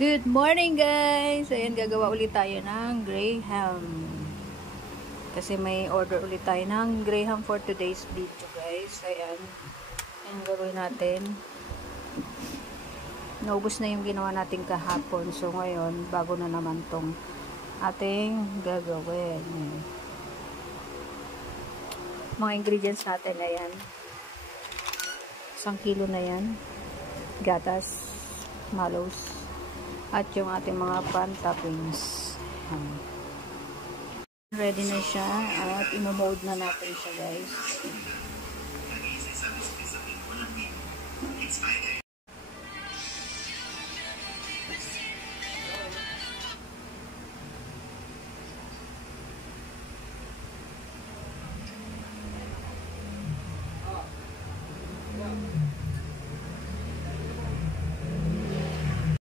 Good morning guys! Ayan, gagawa ulit tayo ng graham. Kasi may order ulit tayo ng graham for today's video guys. Ayan. Ayan gagawin natin. Naubos na yung ginawa natin kahapon. So ngayon, bago na naman tong ating gagawin. Ayan. Mga ingredients natin, ayan. 1 kilo na yan. Gatas, mallows, at yung ating mga pan toppings. Ready na siya at imo-mold na natin siya guys.